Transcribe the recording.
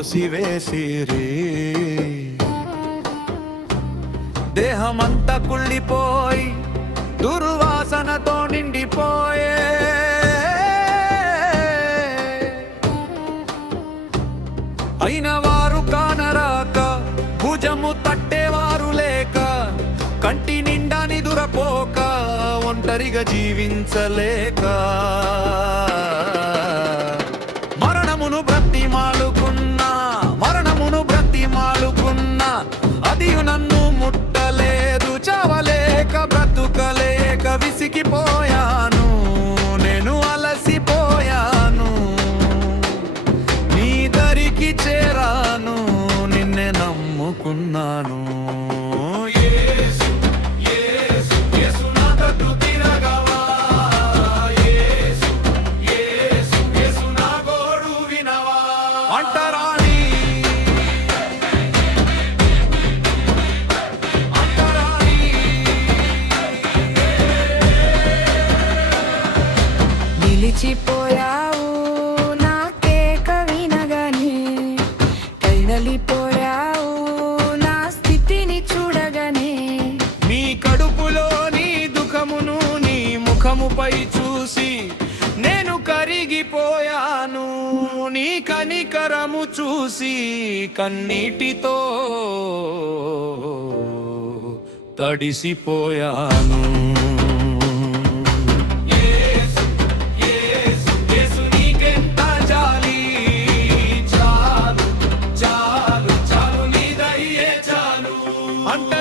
త్రోసివేసిరి. దేహమంతా కుళ్ళిపోయి దుర్వాసనతో నిండిపోయే, అయిన వారు కానరాక భుజము తట్టేవారు లేక, కంటి నిండా నిదురపోక ఒంటరిగా జీవించలేక, మరణమును బ్రతిమాలుకున్నా అది నన్ను ముట్టలేదు. చావలేక బ్రతుకలేక విసిగిపోయాను, నేను అలసిపోయాను. నీ దరికి చేరాను, నిన్నే నమ్ముకున్నాను. నిలిచిపోయావు నా కేక వినగానే, కైనలిపోయావు నా స్థితిని చూడగానే. నీ కడుపులో నీ దుఃఖమును నీ ముఖముపై చూసి నేను కరిగిపోయాను. నీ కనికరము చూసి కన్నీటితో తడిసిపోయాను. అంట